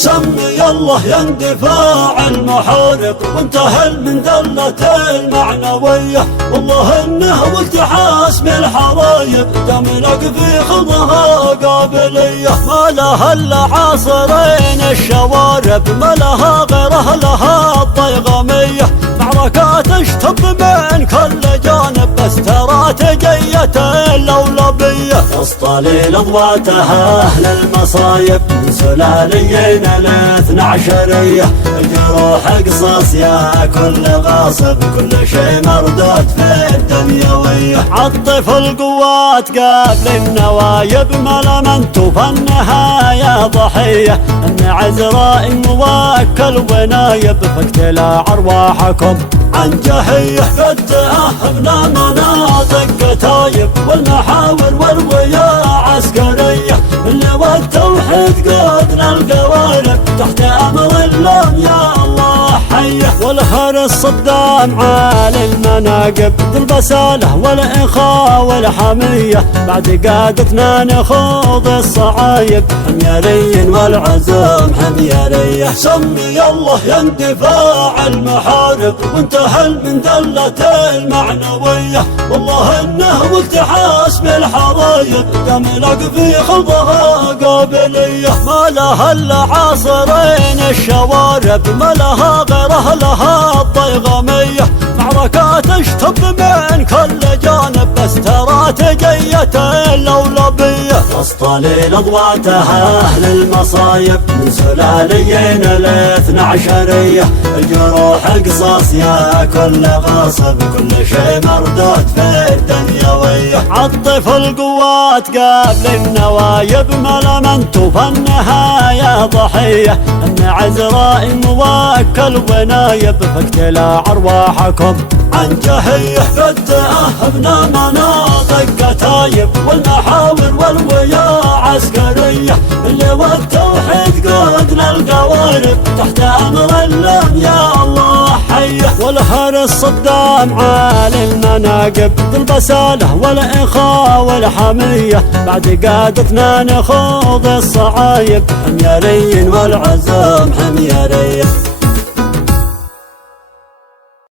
سمي الله يندفاع المحارق وانتهى من دلة المعنوية، والله انه والتحاس بالحرايق تملك في خضها قابلية. ما لها الا عاصرين الشوارب، ما لها غير اهلها الضيغمية، معركات تشتب من كل جانب استراتيجية اللولبية. تسطلي لضواتها اهل المصايب من سلاليين الاثنى عشرية، الجروح قصص يا كل غاصب، كل شي مردود في الدنيوية. عطف القوات قبل النوايب ما لمنتوا فالنهاية ضحية، ان عزراء موكل ونايب فاقتلع ارواحكم عن جهية. قد تأهبنا مناطق كتايب والمحاور والوياع عسكرية، اللواء التوحيد قدنا القوارب تحت امر اللوم يا الله حيه. والهرس صدام عالي المناقب ذي البسالة والاخاء والحمية، بعد قادتنا نخوض الصعايب حميري والعزوم حميرية. سمي الله يندفاع المحارب وانتهى من دلة المعنوية، والله انه والتحاس بالحرايق تملك في خضها قابلية. ما لها الا عاصرين الشوارب، ما لها غير اهلها الضيغمية، معركات تشتب من كل جانب استراتيجية اللولبية. تسطلي لضواتها اهل المصايب من سلاليين الاثنى عشرية، الجروح قصص يا كل غاصب، كل شي مردود في الدنيوية. عطف القوات قبل النوايب ما لمنتوا فالنهاية ضحية، ان عزراء موكل ونايب فاقتلع ارواحكم عن جهية. قد تأهبنا مناطق كتايب والمحاور والوياع عسكرية، اللواء التوحيد قدنا القوارب تحت امر اللوم يا الله حيه. والهرس صدام عالي المناقب ذي البسالة والاخاء والحمية، بعد قادتنا نخوض الصعايب حميري والعزوم حميرية.